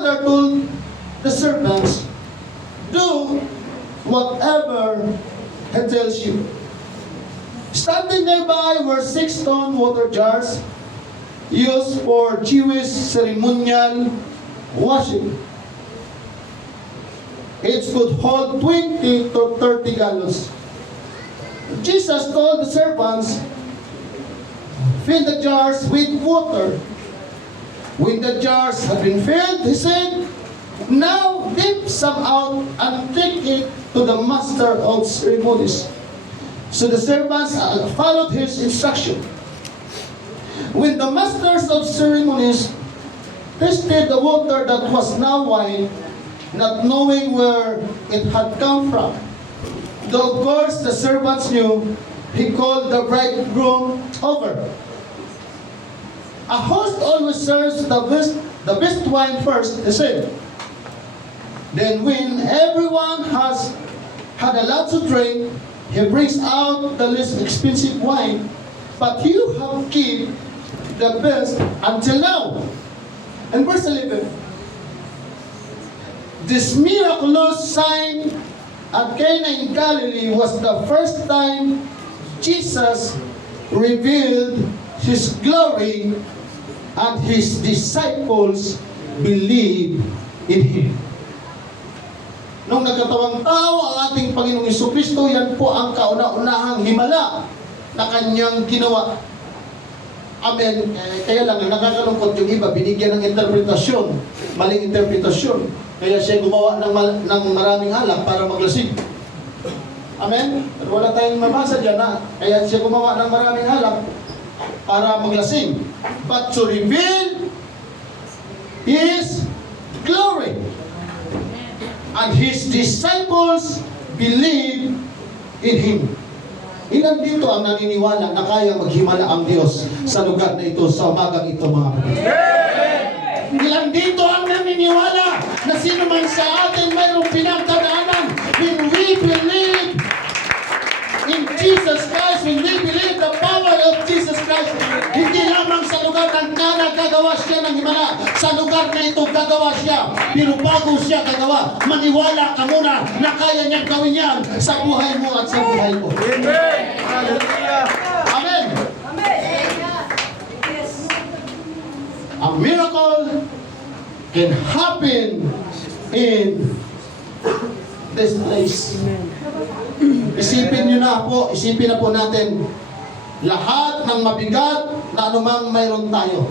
father told the servants, do whatever he tells you. Standing nearby were 6 stone water jars used for Jewish ceremonial washing. Each could hold 20 to 30 gallons. Jesus told the servants, fill the jars with water. When the jars had been filled, he said, now dip some out and take it to the master of ceremonies. So the servants followed his instruction. When the masters of ceremonies tasted the water that was now wine, not knowing where it had come from, though of course the servants knew, he called the bridegroom over. A host always serves the best wine first, he said. Then when everyone has had a lot to drink, he brings out the least expensive wine. But you have kept the best until now. And verse 11. This miraculous sign at Cana in Galilee was the first time Jesus revealed his glory and his disciples believed in him. Nung nagkatawang tao ang ating Panginoong Jesucristo, yan po ang kauna-unahang himala na kanyang ginawa. Amen. Kaya lang, nakakalungkot yung iba, binigyan ng interpretasyon, maling interpretasyon. Kaya siya gumawa ng maraming alak para maglasing. Amen? Pero wala tayong mabasa dyan na, kaya siya gumawa ng maraming alak para maglasing. But to reveal his glory. And his disciples believe in him. Ilan dito ang naniniwala na kaya maghimala ang Diyos sa lugar na ito, sa umagang ito, mga kapatid? Ilan dito ang naniniwala na sino man sa atin mayroong pinagdadaanan, when we believe in Jesus Christ, when we believe the power of Jesus Christ, hindi lamang sa lugar ng Cana gagawa siya ng himala, sa lugar na ito gagawa siya, pero bago siya gagawa, maniwala ka muna na kaya niyang gawin yan sa buhay mo at sa buhay mo. Amen! Hallelujah! Amen! A miracle can happen in this place. Isipin na po natin lahat ng mabigat na anumang mayroon tayo.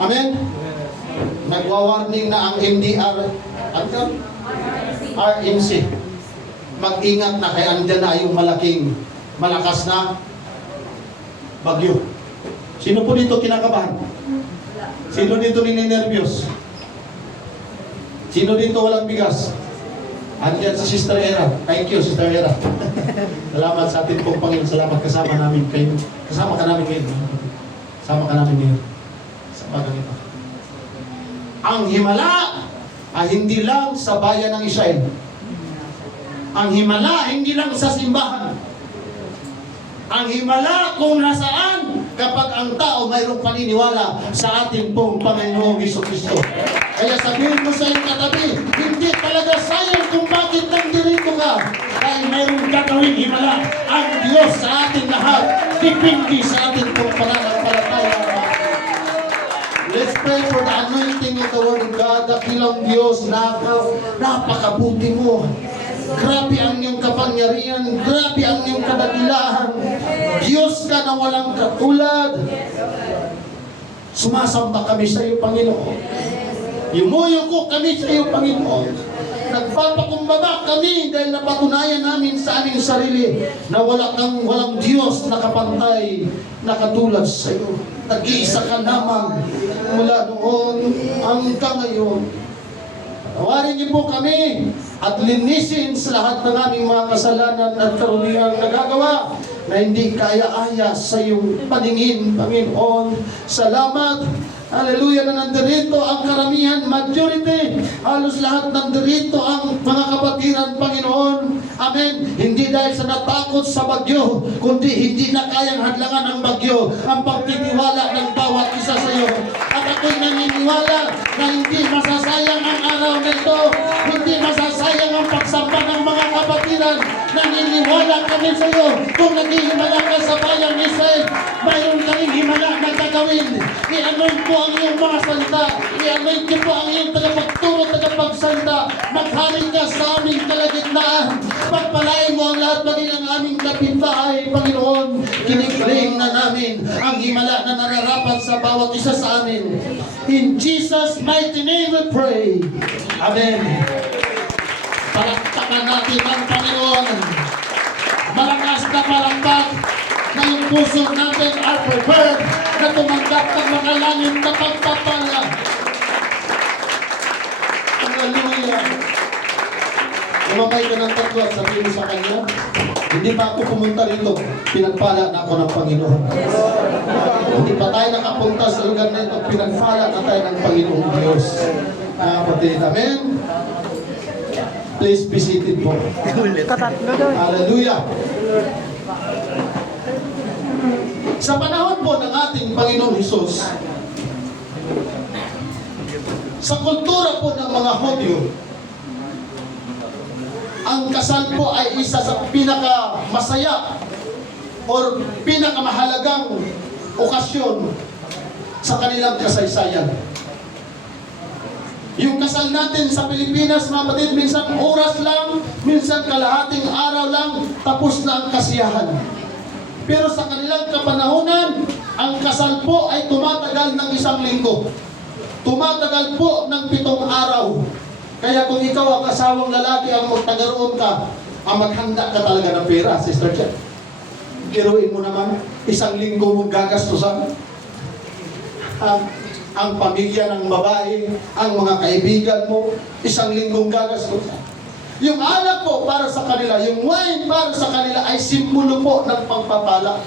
Amen? Nagwa-warning na ang MDR at RMC. Mag-ingat na kaya andyan na yung malakas na bagyo. Sino po dito kinakabahan? Sino dito ninenervyos? Sino dito walang bigas? Andiyan si Sister Era. Thank you, Sister Era. Salamat sa ating pong Panginoon. Salamat kasama namin kayo. Kasama ka namin ngayon. Kasama ka namin ngayon. Sa bagang ito. Ang himala ay hindi lang sa bayan ng Israel. Ang himala hindi lang sa simbahan. Ang himala kung nasaan kapag ang tao mayroong paniniwala sa ating pong Panginoong Jesucristo. Kaya sabihin mo sa iyong katabi, hindi talaga sayang kung bakit nandito ka. Dahil mayroong gagawin himala ang Diyos sa ating lahat. Dipindi sa ating pong pananampalataya. Let's pray for the anointing of the Word of God. Dakilang Diyos, napakabuti mo. Grabe ang iyong kapangyarihan, grabe ang iyong kadakilaan. Diyos ka na walang katulad. Sumasamba kami sa iyo, Panginoon. Yumuyuko kami sa iyo, Panginoon. Nagpapakumbaba kami dahil napatunayan namin sa aming sarili na walang Diyos na kapantay na katulad sa iyo. Nag-iisa ka lamang mula noon hanggang ngayon. Tawarin niyo po kami at linisin sa lahat ng aming mga kasalanan at karunihang nagagawa na hindi kaya-aya sa iyong paningin, Panginoon. Salamat. Hallelujah na nandirito ang karamihan, majority. Halos lahat nandirito ang mga kapatiran, Panginoon. Amen. Hindi dahil sa natakot sa bagyo, kundi hindi na kayang hadlangan ang bagyo, ang pagtitiwala ng bawat isa sa iyo. At ako'y naniniwala na hindi masasayang ang araw na ito, hindi masasayang ang pagsamba ng mga kapatiran. Naniniwala kami sa iyo, kung naghihimala ka sa bayang Israel, mayroon kaming himala na gagawin. I-anoint po ang iyong mga salita, i-anoint niyo po ang iyong tagapagturo, tagapagsalita. Magharing ka sa aming kalagitnaan, pagpalain mo ang lahat, maging ang aming kapitbahay, Panginoon. Kiniklaim na namin ang himala na nararapat sa bawat isa sa amin. In Jesus' mighty name we pray. Amen. Palakpakan natin ang Panginoon. Malakas na palakpak na yung puso natin are prepared na tumanggap ng mga langit na pagpapala. Hallelujah. Lumabay ka ng tatlo at sabihin sa Kanya, hindi pa ako pumunta rito, pinagpala na ako ng Panginoon. Hindi pa tayo nakapunta sa lugar na ito, pinagpala na tayo ng Panginoong Diyos. Kapatid, amen? Please be seated po. Hallelujah. Sa panahon po ng ating Panginoon Hesus, sa kultura po ng mga Hudyo, ang kasal po ay isa sa pinakamasaya or pinakamahalagang okasyon sa kanilang kasaysayan. Yung kasal natin sa Pilipinas, mga kapatid, minsan oras lang, minsan kalahating araw lang, tapos na ang kasiyahan. Pero sa kanilang kapanahunan, ang kasal po ay tumatagal ng 1 linggo. Tumatagal po ng 7 araw. Kaya kung ikaw ang asawang lalaki, ang magtagaroon ka, ang maghanda ka talaga ng pera, Sister Jet. Iruin mo naman, 1 linggo mong gagastusan. Ang pamilya ng babae, ang mga kaibigan mo, 1 linggong gagastusan. Yung alak po para sa kanila, yung wine para sa kanila ay simbolo po ng pagpapala.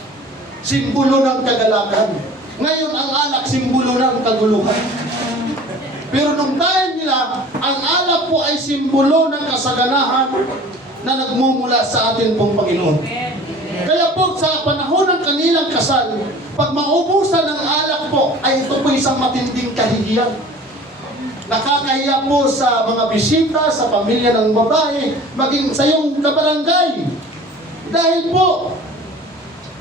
Simbolo ng kagalakan. Ngayon ang alak, simbolo ng kaguluhan. Pero nung time nila, ang alak po ay simbolo ng kasaganahan na nagmumula sa atin pong Panginoon. Kaya po sa panahon ng kanilang kasal, pag maubusan ng alak po, ay ito po isang matinding kahihiyan. Nakakahiya po sa mga bisita, sa pamilya ng babae, maging sa iyong kabarangay. Dahil po,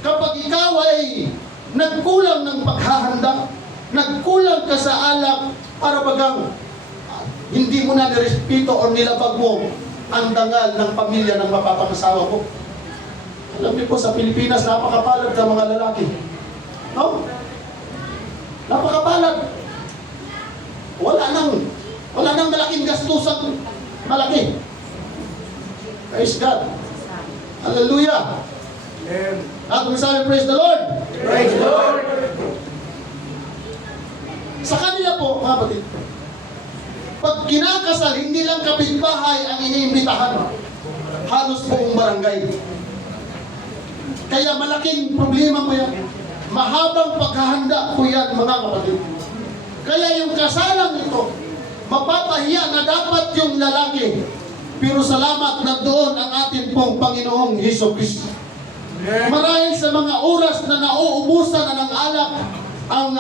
kapag ikaw ay nagkulang ng paghahanda, nagkulang ka sa alak, para bagang hindi mo na nirespeto o nilabag mo ang dangal ng pamilya ng mapapangasawa mo. Alam niyo po, sa Pilipinas, napakapalad ng mga lalaki. No? Napakapalad. Wala nang malaking gastusan malaki. Praise God. Hallelujah. At kung sabi, praise the Lord. Praise the Lord. Sa kanila po, mga kapatid, pag kinakasal, hindi lang kapitbahay ang iniimbitahan. Halos buong barangay. Kaya malaking problema po yan. Mahabang paghahanda po yan, mga kapatid. Kaya yung kasalang ito, mapapahiya na dapat yung lalaki. Pero salamat na doon ang ating pong Panginoong Hesus. Marahil sa mga oras na nauubusan na ng alak, ang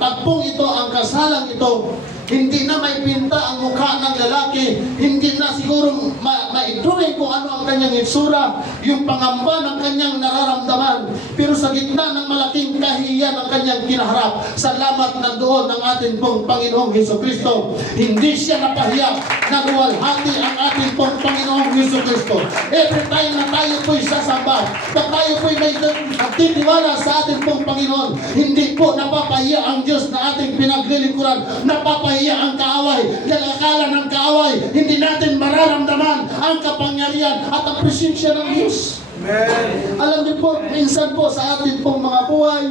tagpong ito, ang kasalang ito, hindi na may pinta ang mukha ng lalaki, hindi na siguro ma-drawing kung ano ang kanyang itsura, yung pangamba ng kanyang nararamdaman. Pero sa gitna ng malaking kahihiyan ang kanyang kinaharap, salamat na doon ng ating pong Panginoong Hesukristo. Hindi siya napahiya na luwalhati ang ating pong Panginoong Hesukristo. Every time na tayo po'y sasamba, na tayo po'y may nagtitiwala sa ating pong Panginoon, hindi po napapahiya ang Diyos na ating pinaglilingkuran, napapahiya ang kaaway. Dahil akala ng kaaway, hindi natin mararamdaman ang kapangyarihan at ang presensya ng Diyos. Amen. Alam niyo po, minsan po sa atin pong mga buhay,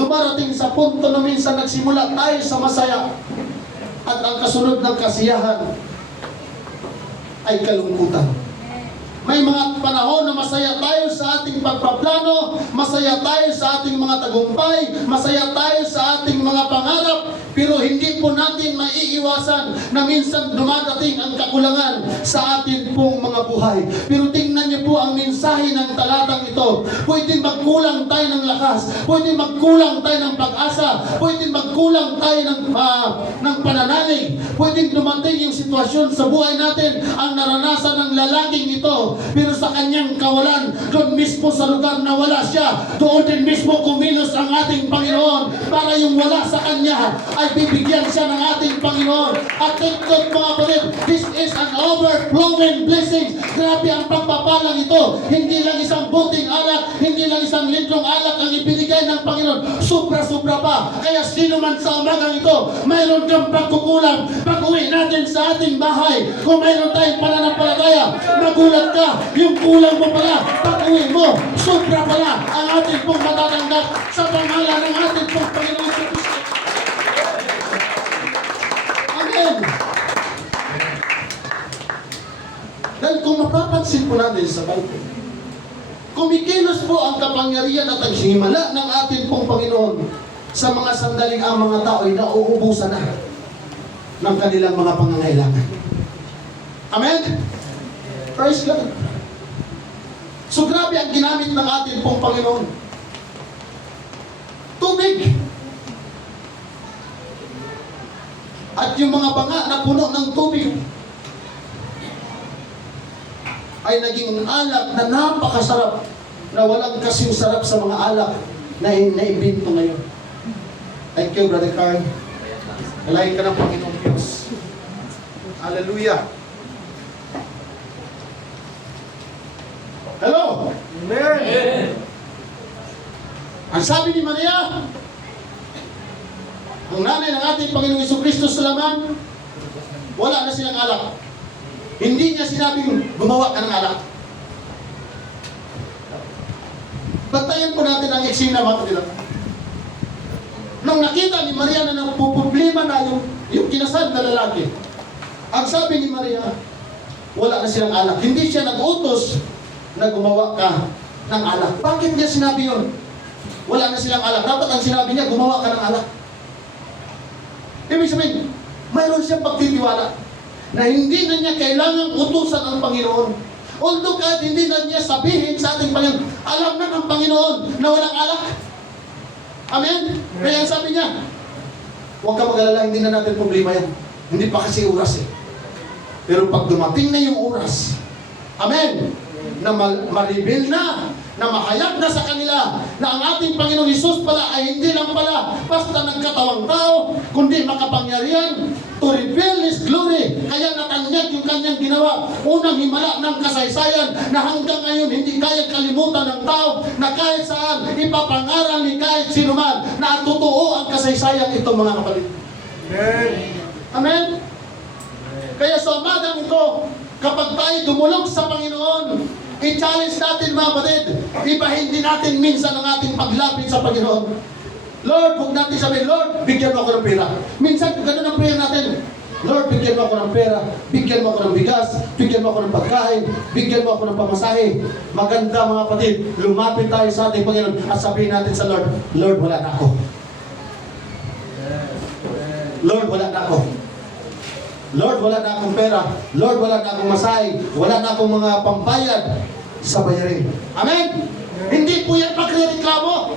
dumarating sa punto na minsan nagsimula tayo sa masaya at ang kasunod ng kasiyahan ay kalungkutan. May mga panahon na masaya tayo sa ating pagpaplano, masaya tayo sa ating mga tagumpay, masaya tayo sa ating mga pangarap, pero hindi po natin maiiwasan na minsan dumadating ang kakulangan sa atin pong mga buhay. Pero tingnan niyo po po ang mensahe ng talatang ito. Pwedeng magkulang tayo ng lakas, pwedeng magkulang tayo ng pag-asa, pwedeng magkulang tayo ng pananalig, pwedeng dumating yung sitwasyon sa buhay natin ang naranasan ng lalaking ito, pero sa kanyang kawalan, doon mismo sa lugar na wala siya, doon din mismo kumilos ang ating Panginoon para yung wala sa kanya ay bibigyan siya ng ating Panginoon. At ito mga kapatid, this is an overflowing blessing. Grabe ang pagpapalang ito. Hindi lang isang buting alak, hindi lang isang litrong alak ang ibinigay ng Panginoon. Sobra-sobra pa. Kaya sino man sa umagang ito, mayroon kang pagkukulang. Pag-uwi natin sa ating bahay, kung mayroon tayong pananampalataya, magulat ka, yung kulang mo pala, pag-uwi mo, sobra pala ang ating pong matatanggap sa pangalan ng ating pong Panginoon sa Kristo. Amen. Dahil kung mapapansin po natin sa Bible, kumikilos po ang kapangyarihan at ang himala ng ating pong Panginoon sa mga sandaling ang mga tao ay nauubusan na ng kanilang mga pangangailangan. Amen? Praise God. So grabe ang ginamit ng ating pong Panginoon. Tubig. At yung mga banga na puno ng tubig ay naging alak na napakasarap na walang kasing sarap sa mga alak na naimbento ngayon. Thank you, Brother Carl. Alayin ka ng Panginoong Diyos. Hallelujah. Hello? Amen. Ang sabi ni Maria, ang nanay ng ating Panginoong Jesucristo sa laman, wala na silang alak. Hindi niya sinabing gumawa ka ng alak. Bantayan po natin ang eksena mga kapatid. Nung nakita ni Maria na nagpuproblema na yung kinasal na lalaki, ang sabi ni Maria, wala na silang alak. Hindi siya nag-utos na gumawa ka ng alak. Bakit niya sinabi yun? Wala na silang alak. Dapat ang sinabi niya, gumawa ka ng alak. Ibig sabihin, mayroon siyang pagtitiwala na hindi na niya kailangang utusan ang Panginoon. Although kahit hindi na niya sabihin sa ating Panginoon, alam na ng Panginoon na walang alak. Amen? Kaya sabi niya, huwag ka mag-alala, hindi na natin problema yan. Hindi pa kasi oras eh. Pero pag dumating na yung oras, amen, na ma-reveal na mahayag na sa kanila na ang ating Panginoong Hesus pala ay hindi lang pala basta nagkatawang tao, kundi makapangyarihan to reveal His glory. Kaya natanyag yung kanyang ginawa. Unang himala ng kasaysayan na hanggang ngayon hindi kaya kalimutan ng tao na kahit saan ipapangaral ni kahit sino man na totoo ang kasaysayan ito mga kapatid. Amen. Amen? Kaya sa umagang ito, kapag tayo dumulog sa Panginoon, i-challenge natin mga kapatid, ibahin din natin minsan ang ating paglapit sa Panginoon. Lord, huwag natin sabihin, Lord, bigyan mo ako ng pera. Minsan, ganun ang prayer natin. Lord, bigyan mo ako ng pera, bigyan mo ako ng bigas, bigyan mo ako ng pagkain, bigyan mo ako ng pamasahe. Maganda mga kapatid, lumapit tayo sa ating Panginoon at sabihin natin sa Lord, Lord, wala na ako. Lord, wala na ako. Lord, wala na akong pera. Lord, wala na akong masahe. Wala na akong mga pambayad sa bayarin. Amen? Hindi po yan pagreklamo.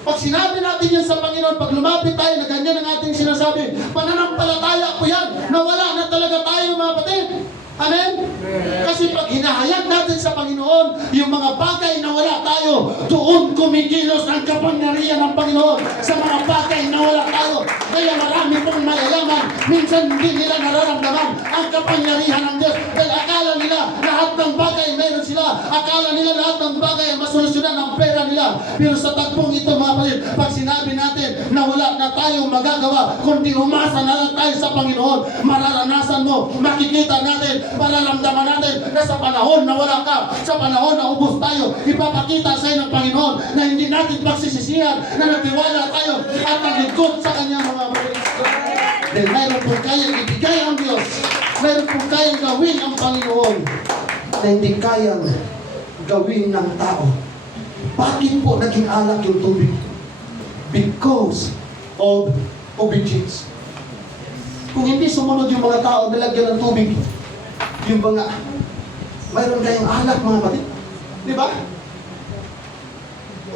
Pag sinabi natin yan sa Panginoon, pag lumapit tayo na ganyan ang ating sinasabi, pananampalataya po yan na wala na talaga tayo mga kapatid. Amen? Kasi pag hinahayag natin sa Panginoon, yung mga bagay na wala tayo, doon kumikilos ang kapangyarihan ng Panginoon sa mga bagay na wala tayo. Kaya marami pong mayayaman, minsan hindi nila nararamdaman ang kapangyarihan ng Diyos. Dahil akala nila lahat ng bagay meron sila. Akala nila lahat ng bagay masolusyonan ng pera nila. Pero sa tagpong ito mga kapatid, pag sinabi natin na wala na tayong magagawa, kundi umasa na lang tayo sa Panginoon, mararanasan mo, makikita natin, mararamdaman natin na sa panahon na wala ka, sa panahon na ubos tayo, ipapakita sa iyo ng Panginoon na hindi natin pagsisisihan, na nagtiwala tayo at naglingkod sa kanyang mga kapatid. Dahil mayroon po kayang ibigay ang Diyos, mayroon po kayang gawin ang Panginoon na hindi kayang gawin ng tao. Bakit po naging alak yung tubig? Because of obedience. Kung hindi sumunod yung mga tao, nalagyan ng tubig, yung mga mayroon kayong alak mga kapatid. Di ba?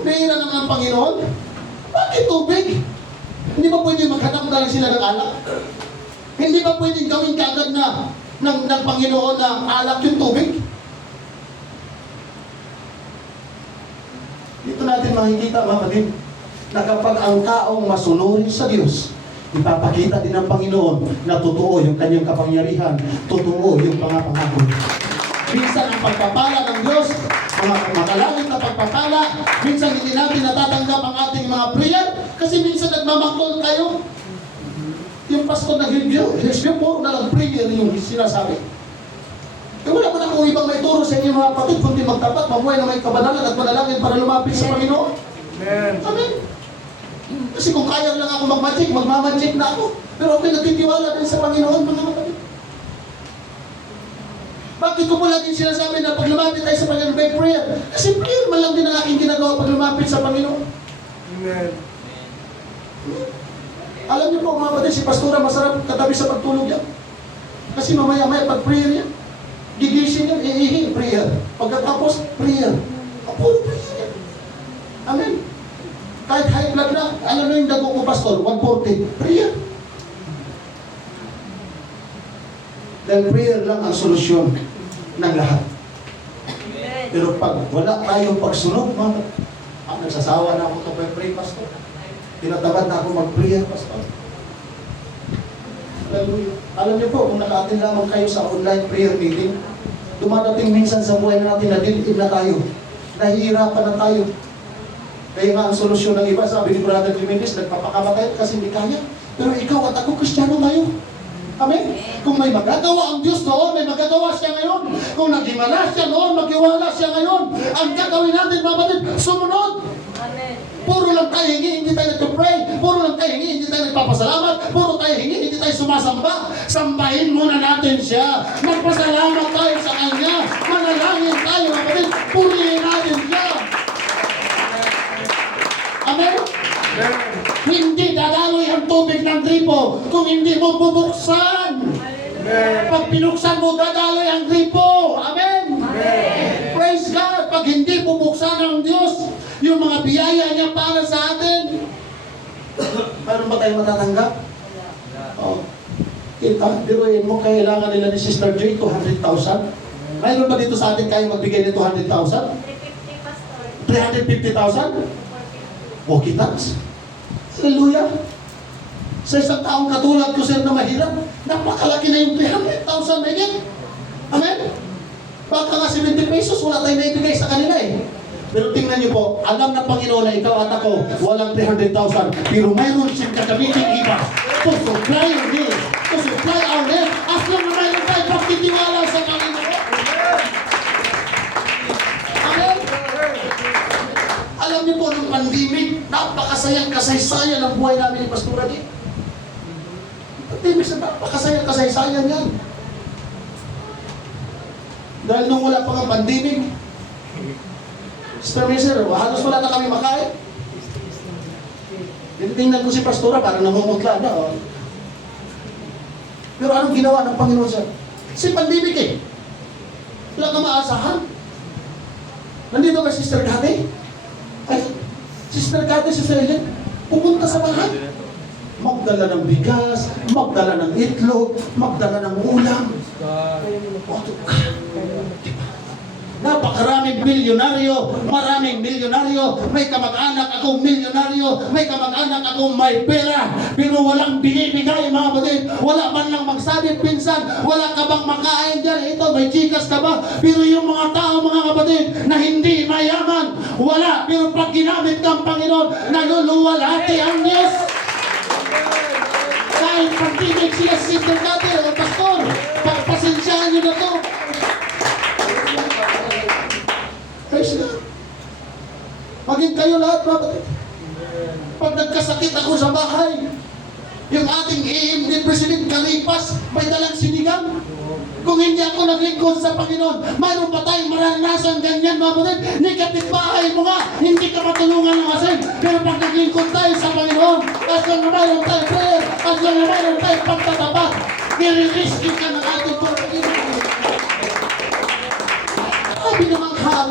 Bihira naman ang Panginoon. Bakit tubig? Hindi ba pwede maghanap na lang sila ng alak? Hindi ba pwedeng gawin kaagad na ng Panginoon na alak yung tubig? Dito natin makikita mga kapatid na kapag ang taong masunurin sa Diyos, ipapakita din ng Panginoon na totoo yung kanyang kapangyarihan, totoo yung pangako. Minsan ang pagpapala ng Diyos, mga makalangit na pagpapala, minsan hindi natin natatanggap ang ating mga prayer kasi minsan nagmamangkol tayo. Yung pastor na Hillview, puro na lang prayer yung sinasabi. Eh wala mo na kung ibang may turo sa inyo mga kapatid, kundi magtapat, mabuhay na may kabanalan at manalangin para lumapit sa Panginoon. Amen. Amen. Kasi kung kaya lang ako mag-magic, magmamagic na ako. Pero okay, nagtitiwala din sa Panginoon, mga kapatid. Bakit ko po lagi sinasabi na pag lumapit tayo sa Panginoon by prayer? Kasi prayer man lang din ang aking ginagawa pag lumapit sa Panginoon. Amen. Alam niyo po mga kapatid, si Pastora masarap katabi sa pagtulog yan. Kasi mamaya-maya pag prayer yan, gigising yan, iihi, prayer. Pagkatapos, prayer. Puro prayer yan. Amen. Kahit high blood na, alam na yung dago ko, Pastor, 140. Prayer. Dahil prayer lang ang solusyon ng lahat. Pero pag wala tayong pagsunod, nagsasawa na ako ito pag-pray, Pastor. Tinatamad na ako mag-prayer, Pastor. Alam niyo po, kung naka-attend lamang kayo sa online prayer meeting, dumadating minsan sa buhay natin na dilip na tayo. Nahihirapan na tayo. Kaya nga ang solusyon ng iba, sabi ni Brother Jimenez, nagpapakamatay kasi hindi kaya. Pero ikaw at ako, Kristiyano tayo. Amen? Kung may magagawa ang Diyos noon, may magagawa siya ngayon. Kung naghiwala siya noon, maghiwala siya ngayon. Ang gagawin natin, mga kapatid, sumunod. Amen. Puro lang tayo hingi, hindi tayo nagpa-pray. Puro lang tayo hingi, hindi tayo nagpapasalamat. Puro tayo hingi, hindi tayo sumasamba. Sambahin muna natin siya. Magpasalamat tayo sa Kanya. Manalangin tayo, mga kapatid. Purihin natin siya. Amen? Amen. Hindi dadaloy ang tubig ng gripo kung hindi mo bubuksan. Amen. Pag pinuksan mo, dadaloy ang gripo. Amen? Amen. Praise God! Pag hindi bubuksan ng Diyos, yung mga biyaya niya para sa atin, mayroon ba tayong matatanggap? Oh. Kita, biruin mo, kailangan nila ni Sister Joy 200,000. Mayroon ba dito sa atin kayong magbigay ng 200,000? 350, Pastor. 350,000? O kita? Hallelujah! Sa isang taong katulad ko, sir, na mahirap, napakalaki na yung 300,000 na yan. Amen? Baka nga 70 pesos, wala tayong naibigay sa kanila eh. Pero tingnan niyo po, alam ng Panginoon na ikaw at ako, walang 300,000. Pero mayroon siyang gagamitin iba to supply your needs, to supply our needs. As long na mayroon tayo pagtitiwala sa Panginoon. Amen? Alam niyo po, nung pandemic, napakasayang kasaysayan ang buhay namin ni Pastora D. Pandemic, napakasayang kasaysayan yan. Dahil nung wala pa nga pandemic, Sister Miser, halos wala na kami makain. Tinitingnan ko si Pastora, parang namumutla na. Oh. Pero anong ginawa ng Panginoon siya? Si pandemic eh. Wala ka maasahan. Nandito ba Sister Kate? Ay, Sister Kate, Sister Helen, pupunta sa bahay. Magdala ng bigas, magdala ng itlog, magdala ng ulam. Napakaraming milyonaryo, maraming milyonaryo, may kamag-anak akong milyonaryo, may kamag-anak akong may pera, pero walang binibigay mga kapatid, wala man lang magsabi, pinsan, wala ka bang makain dyan, ito, may chikas ka ba? Pero yung mga tao mga kapatid, na hindi mayaman, wala, pero pag ginamit ng Panginoon, naluluwalhati ang Diyos. Kahit pagtinig sila sa Sister Kate, o Pastor, pagpasensyaan nyo na to. Praise God. Maging kayo lahat, mga kapatid. Pag nagkasakit ako sa bahay, yung ating EMD President Caripas, may dalang sinigang. Kung hindi ako naglingkod sa Panginoon, mayroon pa tayong maranasan ganyan, mga kapatid. Ni kapitbahay mo nga, hindi ka matulungan ng asin. Pero pag naglingkod tayo sa Panginoon, at lang na mayroon tayo prayer, at lang na mayroon tayo pagtatapat, nire-rescue ka ng ating Panginoon.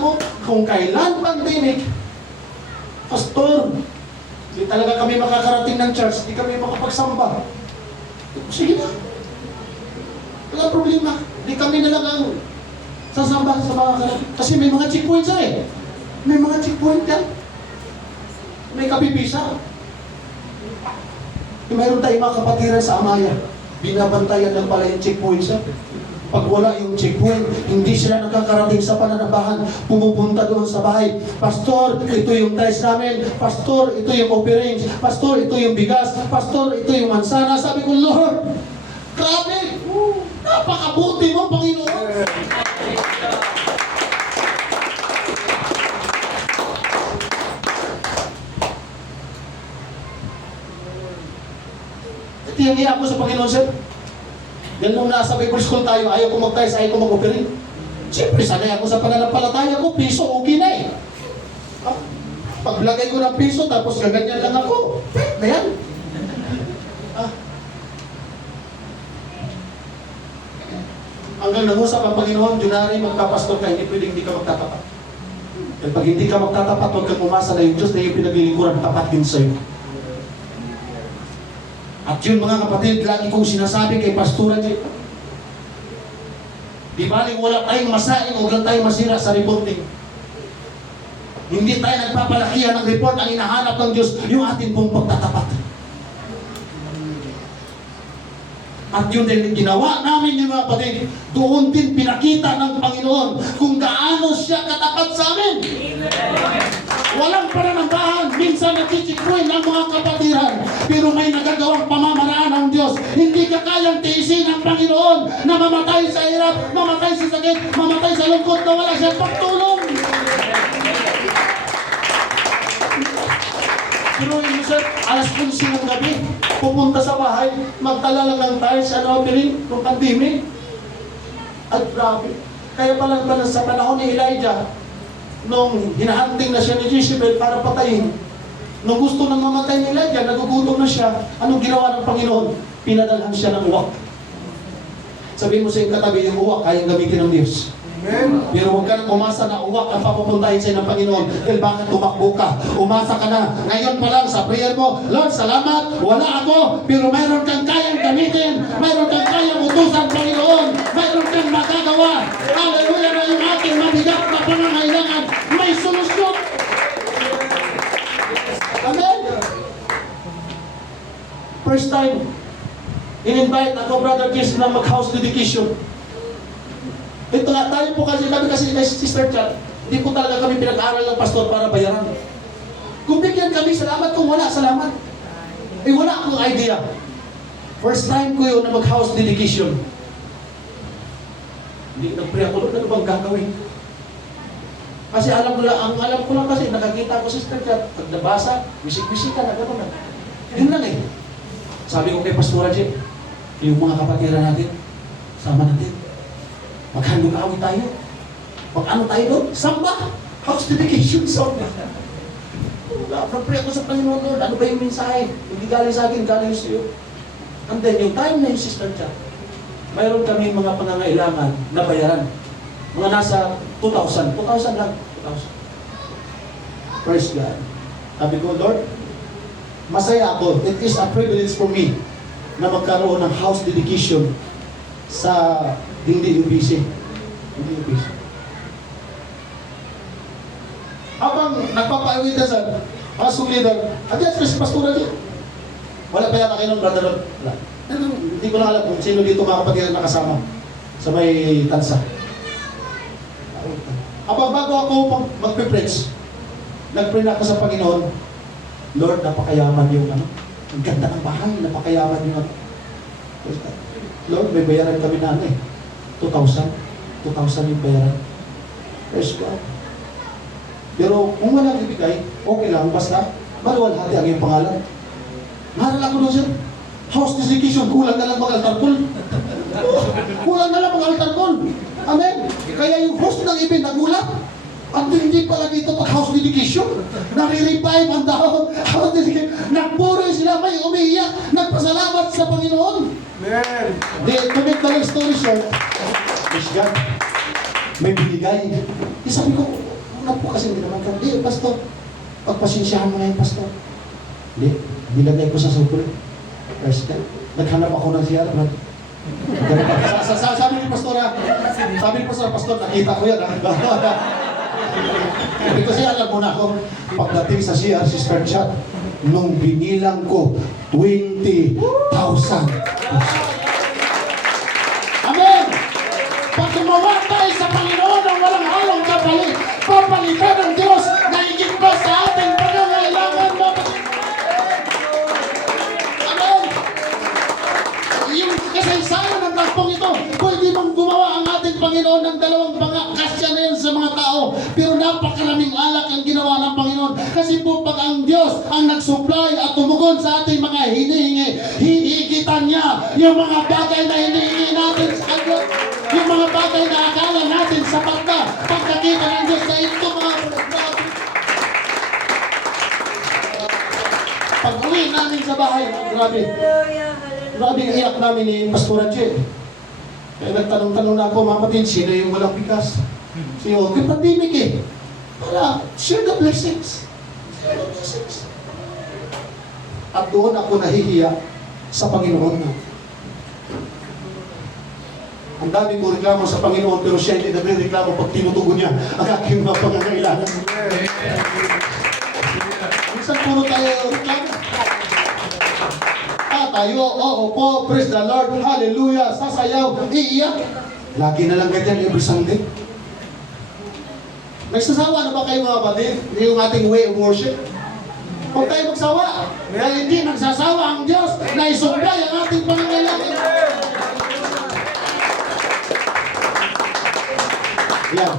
ako, kung kailan pandemic, Pastor, di talaga kami makakarating ng church, di kami makapagsamba. Sige na. Wala problema. Di kami na lang ang sasamba sa mga karating. Kasi may mga checkpoints eh. May mga checkpoint yan. May kapipisa. Mayroon tayong mga kapatiran sa Amaya. Binabantayan lang pala yung checkpoints. Pag wala yung checkpoint, hindi sila nakakarating sa pananabahan. Pumupunta doon sa bahay. Pastor, ito yung tithes namin. Pastor, ito yung offerings. Pastor, ito yung bigas. Pastor, ito yung mansana. Sabi ko, Lord, grabe! Napakabuti mo, Panginoon! Tiyangin ako sa Panginoon, sir. Yan nung nasa Bible school tayo, ayaw ko mag-tithes, ayaw ko mag-offering. Siyempre, sanay ako sa pananampalataya ko, piso, okay na eh. Ah, paglagay ko ng piso, tapos gaganyan lang ako. Na yan. Ah. Hanggang nangusap ang Panginoon, Junari, magpapastor ka, hindi pwedeng hindi ka magtatapat. At pag hindi ka magtatapat, huwag kang umasa na yung Diyos na yung pinaglilingkuran, tapat din sa'yo. At yun mga kapatid, lagi kong sinasabi kay Pastora J. Di baling wala tayong masaing, huwag lang tayong masira sa reporting. Hindi tayo nagpapalakihan ng report, ang hinahanap ng Diyos, yung atin pong pagtatapat. At yun din ginawa namin yung mga kapatid, doon din pinakita ng Panginoon kung gaano siya katapat sa amin. Walang pananambahan, minsan nagchichikpuin ang mga kapatiran, pero may nagagawang pamamaraan ng Diyos. Hindi ka kayang tiisin ng Panginoon na mamatay sa hirap, mamatay sa sakit, mamatay sa lungkot na wala siyang pagtulong. Pero yun sir, alas 11 ng gabi, pupunta sa bahay, magtala lang tayo sa offering ng pandemic. At grabe. Kaya pala sa panahon ni Elijah, nung hinahanting na siya ni Jezebel para patayin, nung gusto nang mamatay ni Elijah, nagugutom na siya, anong ginawa ng Panginoon? Pinadalhan siya ng uwak. Sabihin mo sa iyong katabi, yung uwak kayang gamitin ng Diyos. Amen. Pero huwag ka nang umasa na uwak ang papupuntahin sa'yo ng Panginoon. Dahil bakit tumakbo ka? Umasa ka na. Ngayon pa lang sa prayer mo, Lord, salamat, wala ako, pero mayroon kang kayang gamitin. Mayroon kang kayang utusan, Panginoon. Mayroon kang magagawa. Hallelujah, na yung ating mabigat na pangangailangan, may solusyon. Amen. First time, in-invite ako, Brother Chris, na mag-house dedication. Ito nga, tayo po kasi kay Sister Chat, hindi po talaga kami pinag-aaral ng pastor para bayaran. Kung bigyan kami, salamat. Kung wala, salamat. Eh, wala akong idea. First time ko yun na mag-house dedication. Hindi nag-pray ako, ano bang gagawin? Kasi alam ko lang kasi, nakakita ko Sister Chat, pag nabasa, wisik-wisik ka na, gano'n na. Yun lang eh. Sabi ko kay Pastora J, yung mga kapatiran natin, sama natin. Maghandog-awit tayo. Mag-ano tayo doon? Samba! House dedication song. Nag-pray ako sa Panginoon, Lord. Ano ba yung mensahe? Hindi galing sa akin, galing sa iyo. And then, yung time na yung Sister Chat, mayroon kami mga pangangailangan na bayaran. Mga nasa 2,000. 2,000 lang. 2,000. Praise God. Sabi ko, Lord, masaya ako. It is a privilege for me na magkaroon ng house dedication sa hindi UBC. Hindi UBC. Habang nagpapawid na sa mga sulidan, agad si Pastora dyan. Wala pa yata kayo ng brother Lord. Wala. Hindi ko lang alam kung sino dito mga kapatid na nakasama sa may tansa. Habang bago ako magpe-preach, nag-pray na ako sa Panginoon, Lord, napakayaman yung ang ganda ng bahay, napakayaman yung Lord, may bayaran kami na 2,000 yung bayaran. Praise God. Pero kung walang ibigay, okay lang, basta maluwalhati ang iyong pangalan. Maral ako doon sir, house dedication, kulang na lang mag-altar call. Kulang na lang mag-altar call. Amen. Kaya yung host ng event nagulat. At hindi pala dito pag house dedication. Nare-revive ang tao. House dedication. Nagpuri sila, may umiiyak. Nagpasalamat sa Panginoon. Amen. To make the long story short, praise God, may binigay. Sabi ko, Una po kasi hindi naman ka, di, pastor, pagpasensyahan mo ngayon, pastor. Hindi, nilagay ko sa sobre. First time, naghanap ako ng CR. Sabi ni pastora, pastor, nakita ko yan. Hindi ko siya alam muna ako. Pagdating sa CR, Sister Chat, nung binilang ko, 20,000. Amen! Pag gumawa tayo sa Panginoon ng walang halong kapalit, papalitan ng Diyos na higit pa sa ating pangangailangan mo. Amen! Yung kasaysayan ng takpong ito, pwede bang gumawa ang ating Panginoon ng dalawang kasya na yan sa mga tao, pero napakaraming alak ang ginawa ng Panginoon. Kasi po pag ang Diyos ang nag-supply at tumugon sa ating mga hinihingi, hihigitan niya yung mga bagay na hinihingi natin sa Kanya. Yung mga bagay na akala natin sapat na, pagkakita ng Diyos na ito mga pag uwi namin sa bahay, grabe. Grabe ang iyak namin ni Pastor Jay. Kaya nagtanong-tanong na ako, mga kapatid, sino yung walang bigas? Siyo, yung pandemic eh. Para, share the blessings. Share the blessings. At doon ako nahihiya sa Panginoon na. Ang dami ko reklamo sa Panginoon, pero siya hindi nagre-reklamo pag tinutugon niya ang aking mga pangangailangan. Minsan puro tayo reklamo. Tayo, opo, praise the Lord, hallelujah, sasayaw, iiyak. Lagi na lang ganyan every Sunday. Nagsasawa na ba kayo mga kapatid? Yung ating way of worship? Huwag tayo magsawa. Dahil hindi nagsasawa ang Diyos na isupply ang ating pangangailangan. Yan.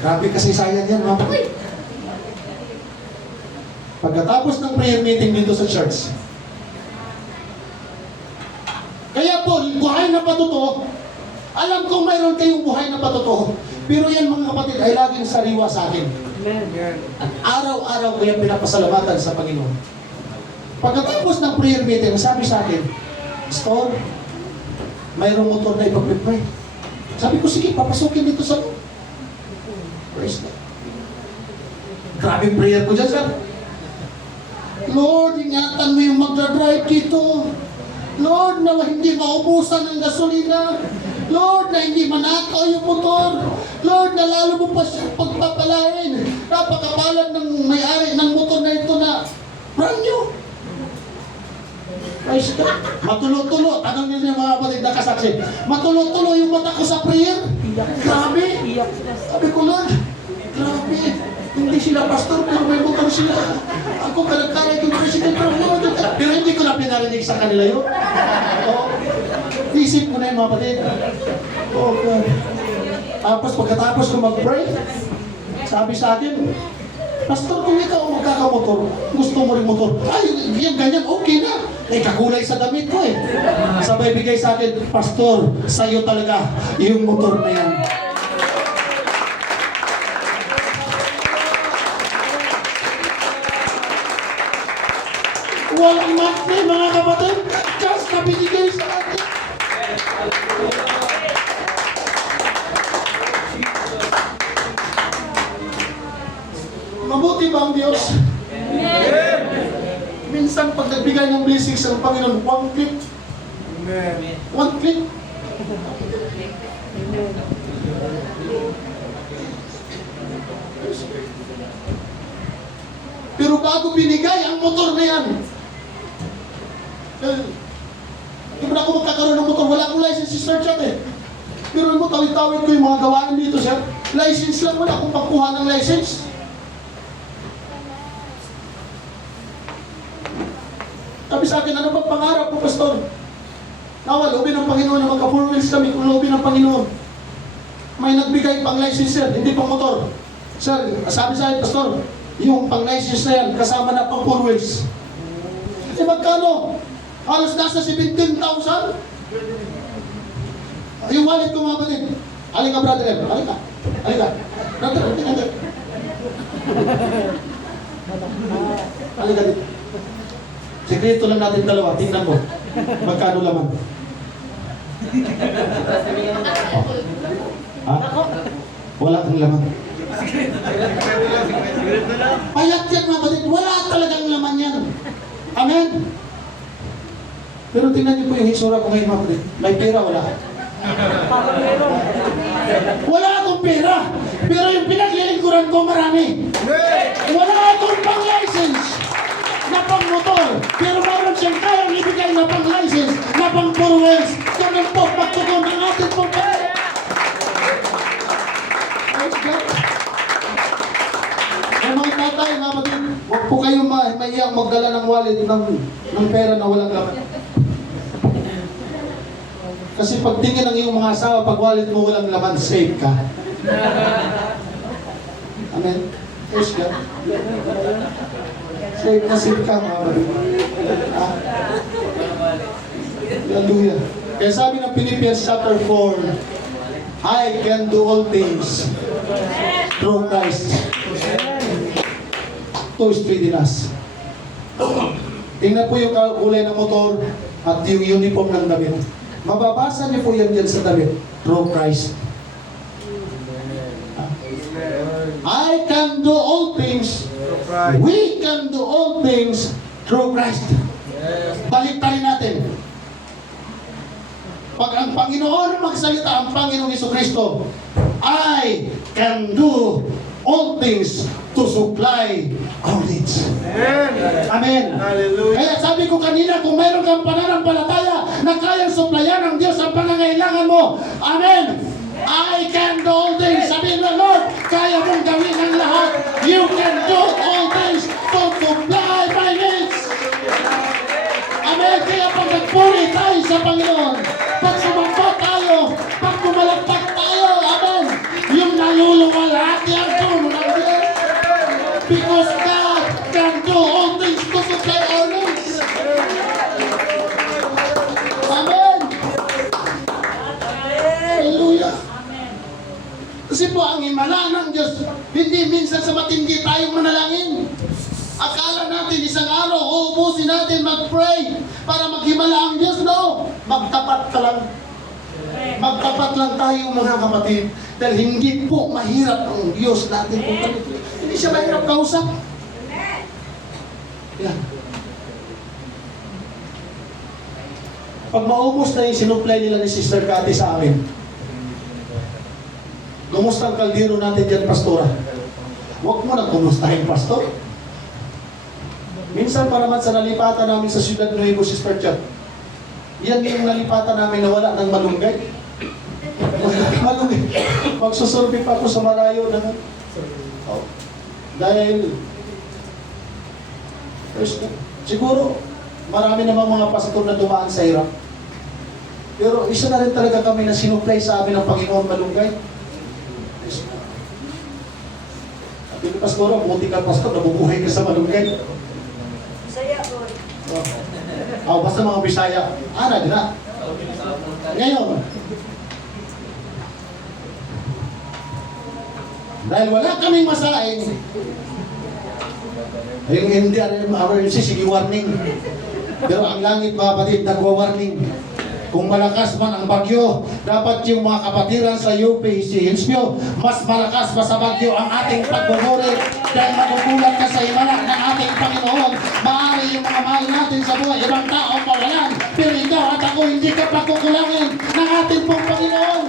Grabe kasi sayang yan, mga kapatid. Pagkatapos ng prayer meeting dito sa church. Kaya po, buhay na patotoo. Alam kong mayroon kayong buhay na patotoo. Pero yan mga kapatid ay laging sariwa sa akin. At araw-araw ko yan pinapasalamatan sa Panginoon. Pagkatapos ng prayer meeting, sabi sa akin, Pastor, mayroong motor na ipag-pray. Sabi ko, sige, papasukin dito sa loob. Praise God. Grabe prayer ko dyan, sir. Lord, ingatan mo yung magdadrive dito. Lord, na hindi maubusan ng gasolina. Lord, na hindi manakaw yung motor. Lord, na lalo mo pa siya pagpapalain. Napakabalan ng may-ari ng motor na ito na brand new. Praise God. Matulo-tulo. Tanong niyo yung mga kapatid na kasaksi. Matulo-tulo yung mata ko sa prayer. Grabe. Sabi ko, Lord, grabe. Hindi sila pastor, pero may motor sila. Ako kalagkaray yung president, pero hindi ko na pinarinig sa kanila yun. Isip ko na yung mga kapatid. God. Tapos pagkatapos ko mag-pray, sabi sa akin, Pastor, kung ikaw ang magkakamotor, gusto mo rin motor, ay, yan ganyan, okay na. Eh, kakulay sa damit ko eh. Sabay bigay sa akin, Pastor, sa'yo talaga yung motor na yan. Walang monthly, mga kapatid. Cash na binigay sa atin. Mabuti ba ang Diyos? Amen. Minsan pag nagbigay ng blessings ng Panginoon, one click. Amen. One click. Pero bago binigay ang motor na yan, hindi mo na ako magkakaroon ng motor. Wala akong license, Sister Chat eh. Pero mo, tawid-tawid ko yung mga gawain dito, sir. License lang, wala akong pagkuha ng license. Sabi sa akin, ano bang pangarap ko, Pastor? Nawa, loobin ng Panginoon na magka-4 wheels kami kung loobin ng Panginoon. May nagbigay pang license, sir, hindi pang motor. Sir, sabi sa akin, Pastor, yung pang license na yan, kasama na pang 4 wheels. Eh magkano? Halos nasa 17,000. Yung wallet ko mga kapatid. Halika brother, halika. Halika. Brother, halika. Halika dito. Sekreto lang natin dalawa, tingnan mo. Magkano laman? Oh. Ha? Wala kang laman. Payat yan mga kapatid. Wala talagang laman yan. Amen? Pero tingnan niyo po yung hisura ko ngayon mga kapatid. May pera, wala. Wala akong pera. Pero yung pinaglilingkuran ko marami. Wala akong pang-license na pang-motor. Pero meron siyang kayang ibigay na pang-license na pang-4 wheels. Ganun po, pagtugon ng ating pong pera. Mga tatay, mga kapatid, huwag po kayong maiyang magdala ng wallet ng pera na walang laman. Kasi pag tingin ng iyong mga asawa, pag wallet mo walang laman, safe ka. Amen? Praise God. Safe ka, mga kapatid. Hallelujah. Kaya sabi ng Philippians chapter 4, I can do all things through Christ who strengthens us. Tingnan po yung kulay ng motor at yung uniform ng damit. Mababasa niyo po yan dyan sa damit. Through Christ. I can do all things. We can do all things through Christ. Baliktarin natin. Pag ang Panginoon magsalita, ang Panginoong Jesucristo, I can do all things to supply our needs. Amen. Hallelujah. Kaya sabi ko kanina, kung mayroon kang pananampalataya na kayang supplyan ng Diyos ang pangangailangan mo, amen. I can do all things. Sabihin mo, Lord, kaya mong gawin ang lahat. You can do all things to supply my needs. Amen. Kaya pag nagpuri tayo sa Panginoon, pag sumamba tayo, pag pumalagpak tayo, amen, yung nalulungal hati ang tulong ng Diyos. Because God can do all things to supply our needs. Amen. Hallelujah. Kasi po ang himala ng Diyos, hindi minsan sa matindi tayong manalangin. Akala natin isang araw, uubusin natin mag-pray para maghimala ang Diyos. No, magtapat ka lang. Magtapat lang tayo mga kapatid. Dahil hindi po mahirap ang Diyos natin kung ganito. Hindi siya mahirap kausap. Yan. Pag maubos na yung sinupply nila ni Sister Cathy sa amin, kumusta ang kaldero natin dyan, Pastora? Huwag mo na kumustahin, Pastor. Minsan pa naman sa nalipatan namin sa Ciudad Nuevo, Sister Chat, yan yung nalipatan namin na wala ng malunggay. Malunggay. Magsusurvey pa ako sa malayo na. Oh. Dahil, siguro, marami namang mga pastor na dumaan sa hirap. Pero isa na rin talaga kami na sinupply sa amin ng Panginoon malunggay. Sabi ni Pastor, buti ka Pastor, nabubuhay ka sa malunggay. Saya po. Oh, basta mga Bisaya. Na, di na. Ngayon, dahil wala kaming masain, yung MDRMC, sige warning. Pero ang langit mga kapatid, nagwa-warning. Kung malakas man ang bagyo, dapat yung mga kapatiran sa UPC Hilsview, mas malakas pa sa bagyo ang ating pagbuburi dahil magugulat ka sa himala ng ating Panginoon. Maaari yung mga mahal natin sa buhay, ibang tao mawalan, pero ikaw at ako hindi ka pagkukulangin ng ating pong Panginoon.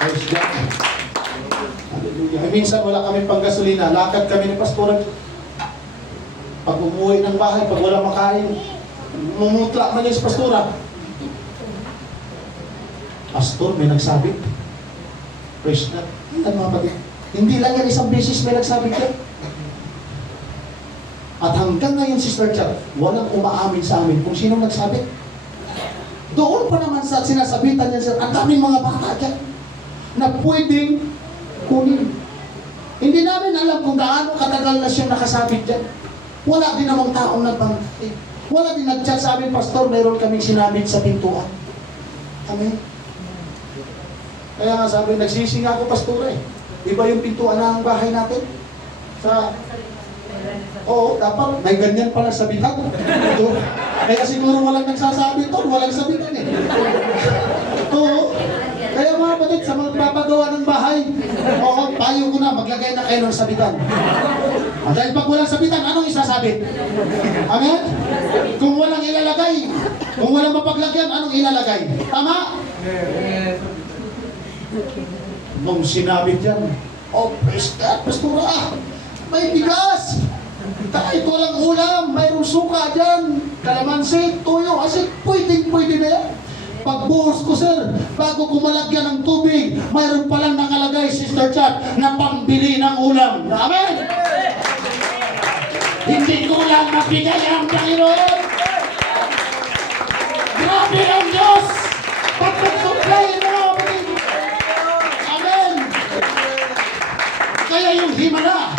Praise God. Hallelujah. Minsan wala kami pang gasolina, lakad kami ni Pastor. Pag umuwi ng bahay, pag wala makain, mumutla man yung sa Pastora. Pastor, may nagsabit. Praise God. Ano mga kapatid? Hindi lang yan isang beses may nagsabit yan. At hanggang ngayon, Sister Chat, walang umaamin sa amin kung sino nagsabit. Doon pa naman sa sinasabitan niya, ang daming mga bata dyan na pwedeng kunin. Hindi namin alam kung gaano katagal na siya nakasabit dyan. Wala din namang taong nagbantay. Wala din nag-chat sa amin, Pastor, mayroon kaming sinabit sa pintuan. Amen. Kaya nga sabi, nagsising ako, Pastor eh. Iba yung pintuan ng bahay natin. Oo, dapat may ganyan pala sabitan. Kaya siguro walang nagsasabi to, walang sabitan eh. Oo. mga kapatid, sa magpapagawa ng bahay, oo, payo ko na, maglagay na kayo ng sabitan. Dahil pag walang sabitan, anong isasabit? Amen? Kung walang ilalagay, kung walang mapaglagyan, anong ilalagay? Tama? Nung sinabi dyan, oh, praise God, pastora, may bigas. Kahit walang ulam, mayroong suka dyan, kalamansi, tuyo, kasi pwede na yan. Pagbuhos ko, sir, bago ko malagyan ng tubig, mayroon palang nakalagay, Sister Chat, na pambili ng ulam. Amen? Hindi ko lang mabigay ang Panginoon. Grabe ang Diyos! Pagpag-supply mo, kapatid. Amen! Kaya yung himala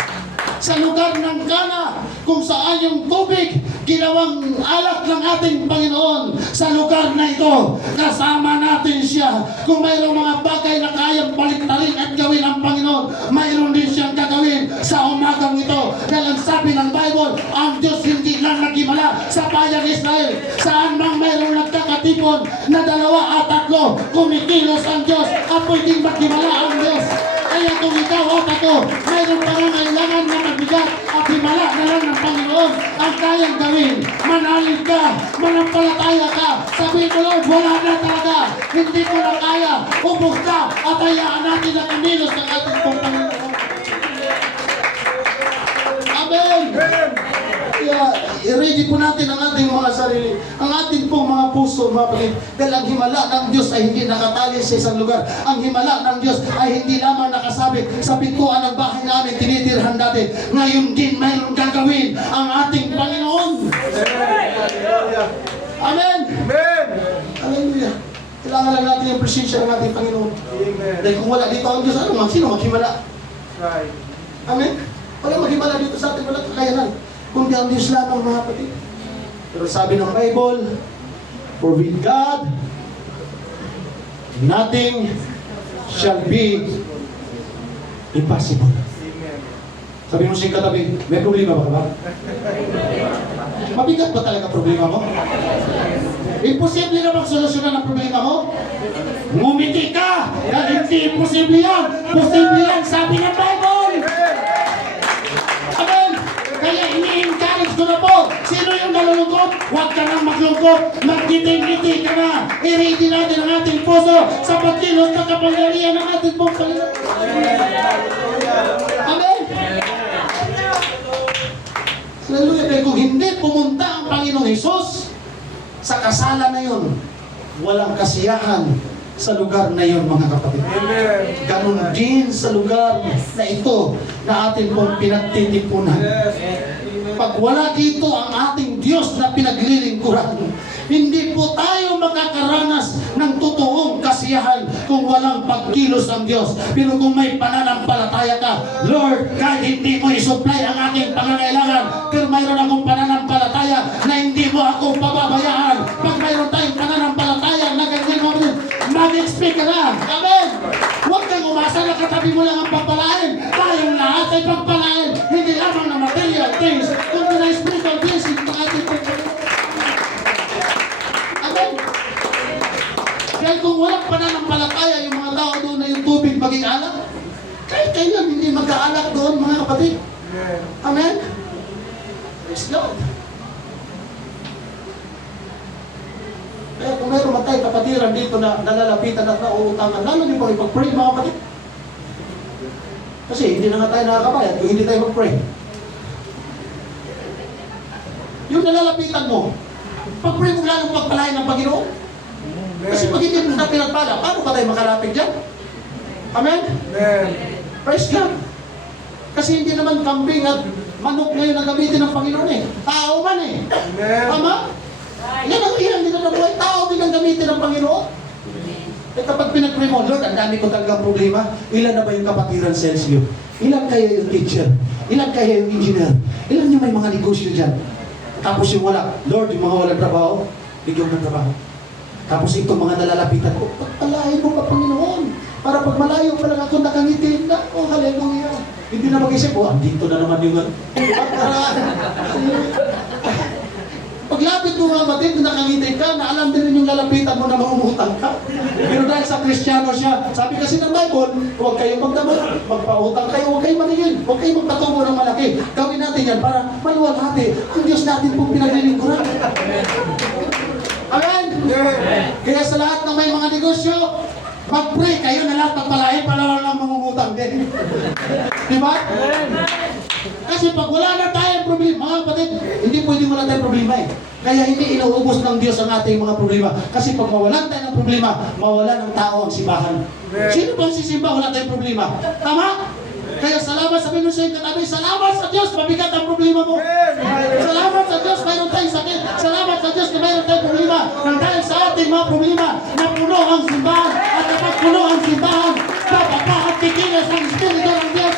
sa lugar ng Kana, kung saan yung tubig ginawang alak ng ating Panginoon sa lugar na ito, kasama natin siya. Kung mayroong mga bagay na kayang baliktarin at gawin ang Panginoon, mayroon din siyang gagawin sa umagang ito. Dahil ang sabi ng Bible, ang Diyos hindi lang nagimala sa bayan Israel. Saan mang mayroong nagkakatipon na 2 at 3, kumikilos ang Diyos at pwedeng magimala ang Diyos. Kaya kung ikaw at ako, mayroong pangangailangan na mabigat at himala na lang ng Panginoon ang kayang gawin. Manalig ka, manampalataya ka, sabihin mo, Lord, wala na talaga, hindi ko na kaya, ubos ka, at hayaan natin na kumilos ng ating pong Panginoon. Amen! Kaya, i-ready po natin ang ating mga sarili, ang ating pong mga puso, mga kapatid. Dahil ang himala ng Diyos ay hindi nakatali sa isang lugar. Ang himala ng Diyos ay hindi lamang nakasabit sa pintuan ng bahay namin, tinitirhan dati. Ngayon din mayroong gagawin ang ating Panginoon. Amen! Amen! Hallelujah! Kailangan lang natin yung presensya ng ating Panginoon. Dahil kung wala dito ang Diyos, sino maghimala? Right. Amen? Walang maghimala dito sa atin, walang kakayanan. Kundi ang Diyos lamang, mga kapatid. Pero sabi ng Bible, for with God, nothing shall be impossible. Amen. Sabi mo siya katabi, may problema ba ka ba? Mabigat ba talaga problema mo? Imposible na magsolusyonan ang problema mo? Ngumiti ka! Dahil hindi imposible yan! Posible yan, sabi ng Bible! Amen! Kaya ini-encourage ko na po, sino yung nalulungkot? Huwag ka nang maglungkot, magkiting-ngiti ka na. I-ready natin ang ating puso sa pagkilos ng kapangyarihan ng ating pong Panginoon. Amen! Hallelujah! Kaya kung hindi pumunta ang Panginoong Hesus sa kasalan na yun, walang kasiyahan sa lugar na yun, mga kapatid. Amen. Ganon din sa lugar na ito na atin pong pinagtitipunan. Pag wala dito ang ating Diyos na pinaglilingkuran, hindi po tayo makakaranas ng totoong kasiyahan kung walang pagkilos ang Diyos. Pero kung may pananampalataya ka, Lord, kahit hindi mo isupply ang aking pangangailangan, pero mayroon akong pananampalataya na hindi mo ako pababayaan. Pag mayroon tayong pananampalataya na ganyan mo, mag-expect ka na. Amen! Huwag kang umasa na katabi mo lang ang pagpalain. Tayong lahat ay pagpalain. Hindi lamang na material things, kundi na spiritual blessing ng ating pagpalain. Amen! Dahil kung walang pananampalataya yung mga tao doon na yung tubig maging alak, kahit kailan hindi magkaalak doon, mga kapatid. Amen. Amen? Praise God. Kaya kung mayroon man tayo kapatiran dito na nalalapitan at nauutangan, lalo din po ipag-pray, mga kapatid. Kasi hindi na nga tayo nakakabayad kung hindi tayo mag-pray. Yung nalalapitan mo, pag-pray mo lalong pagpalain ng Panginoon. Kasi pag hindi mo na pinagpala, paano ba tayo makalapit dyan? Amen? Amen. Praise God. Kasi hindi naman kambing at manok ngayon ang gamitin ng Panginoon eh. Tao man eh. Amen. Tama? Yan ang ilang din na buhay. Tao din ang gamitin ng Panginoon. Eh kapag pinag-pray mo, Lord, ang dami ko talagang problema. Ilan na ba yung kapatiran sa LCU? Ilan kaya yung teacher? Ilan kaya yung engineer? Ilan yung may mga negosyo dyan? Tapos yung wala. Lord, yung mga walang trabaho, bigyan ng trabaho. Tapos itong mga nalalapitan ko, pagpalain mo pa, Panginoon. Para pag malayo pa lang ako nakangiti na, oh, hallelujah. Hindi na mag-isip, oh, andito na naman yung paglapit mo mga batid, nakangiti ka, na alam din yung lalapitan mo na maumutang ka. Pero dahil sa basta Kristiyano siya. Sabi kasi ng Bible, huwag kayong magdamot, magpautang kayo, huwag kayong maningil, huwag kayong magpatubo ng malaki. Gawin natin yan para maluwalhati ang Diyos natin pong pinaglilingkuran. Amen? Kaya sa lahat ng may mga negosyo, mag-pray kayo na lahat pagpalain para walang mangungutang din. Di ba? Kasi pag wala na tayong problema, mga kapatid, hindi pwedeng wala tayong problema eh. Kaya hindi inuubos ng Diyos ang ating mga problema. Kasi pag mawalan tayo ng problema, mawalan ng tao ang simbahan. Sino bang sisimba wala tayong problema? Tama? Kaya salamat, sabihin mo sa iyong katabi, salamat sa Diyos, mabigat ang problema mo. Salamat sa Diyos, mayroon tayong sakit. Salamat sa Diyos na mayroon tayong problema. Nang dahil sa ating mga problema, napuno ang simbahan. At kapag puno ang simbahan, bababa at kikilos ang Espiritu ng Diyos.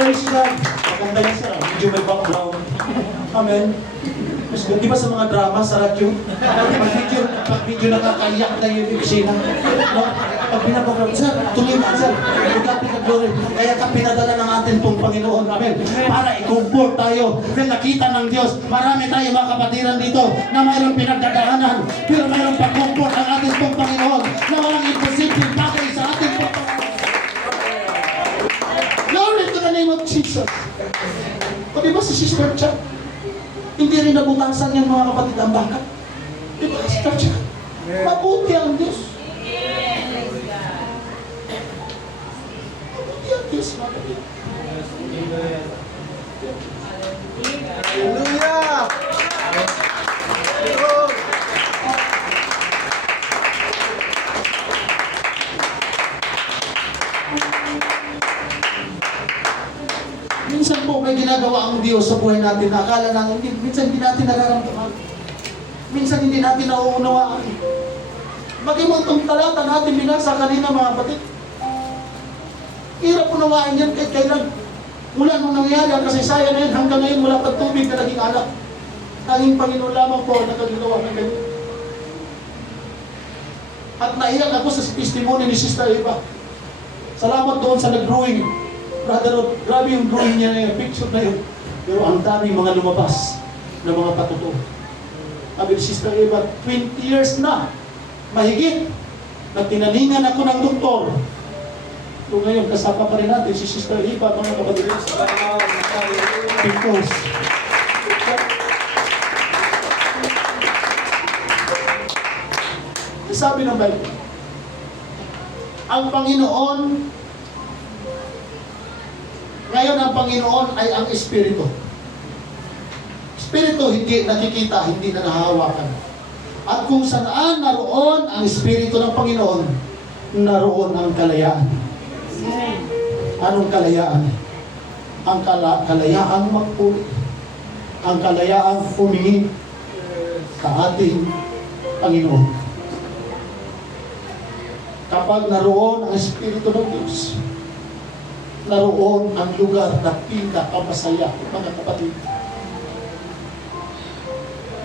Praise God. Maganda yan sir. Medyo may background. Amen. Mas di ba sa mga drama sa radyo? Pag video nakakaiyak na yung opisina. No? Pag pinaprogram, sir, tuloy na, sir. Glory. Kaya ka pinadala ng atin pong Panginoon. Amen. Para i-comfort tayo. Dahil nakita ng Diyos, marami tayo mga kapatiran dito na mayroong pinagdadaanan. Pero mayroong pag-comfort ang ating pong Panginoon na walang imposibleng bagay sa ating pong Panginoon. Glory to the name of Jesus. O diba si Sister Chuck? Hindi rin nabutasan yan mga kapatid ang bakat. Diba Sister Chuck? Mabuti ang Diyos. Mabuti ang Diyos mga kapatid. Hallelujah! Minsan po may ginagawa ang Diyos sa buhay natin na akala natin, minsan hindi natin nararamdaman. Minsan hindi natin nauunawaan. Bagimang itong talata natin binasa kanina mga kapatid. Hirap unawain yan kahit kailan. Mula nung nangyari ang kasaysayan na yan, hanggang ngayon wala pang tubig na naging anak. Tanging Panginoon lamang po ang nakagawa ng ganyan. At naiyak ako sa testimony ni Sister Eva. Salamat doon sa nag-drawing. Brother Rod, grabe yung drawing niya na yung picture na yun. Pero ang daming mga lumabas na mga patuto. Sabi ni Sister Eva, 20 years na, mahigit, na tinaningan ako ng doktor. So ngayon, kasama pa rin natin si Sister Eva, mga kapatid. Because, sabi ng Bible, ang Panginoon, ngayon ang Panginoon ay ang Espiritu. Espiritu hindi nakikita, hindi na nahahawakan. At kung saan naroon ang Espiritu ng Panginoon, naroon ang kalayaan. Anong kalayaan? Ang kalayaang magpuri. Ang kalayaang humingi sa ating Panginoon. Kapag naroon ang Espiritu ng Diyos, naroon ang lugar na pinakamasaya, mga kapatid.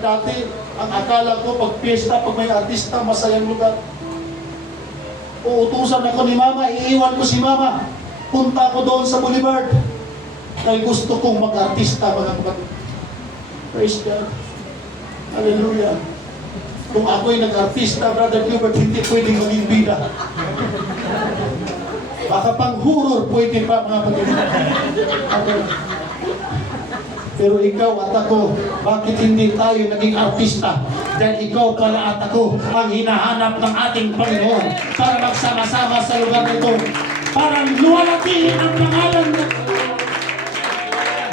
Dati, ang akala ko pag piyesta, pag may artista, masayang lugar. Uutusan ako ni Mama, iiwan ko si Mama. Punta ko doon sa Boulevard. Dahil gusto kong mag-artista, mga kapatid. Praise God. Hallelujah. Kung ako'y nag-artista, Brother Gilbert, hindi pwedeng maging bida. Baka pang horror pwede pa, mga kapatid. Pero ikaw at ako, bakit hindi tayo naging artista? Dahil ikaw pala at ako ang hinahanap ng ating Panginoon para magsama-sama sa lugar nito. Para luwalatiin ang pangalan niya.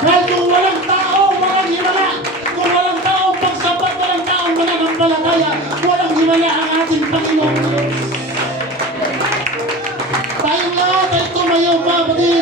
Dahil kung walang tao, walang himala. Kung walang taong pagsabat, walang taong mananampalataya, walang himala ang ating Panginoon. Tayong lahat ay tumayo, mga kapatid.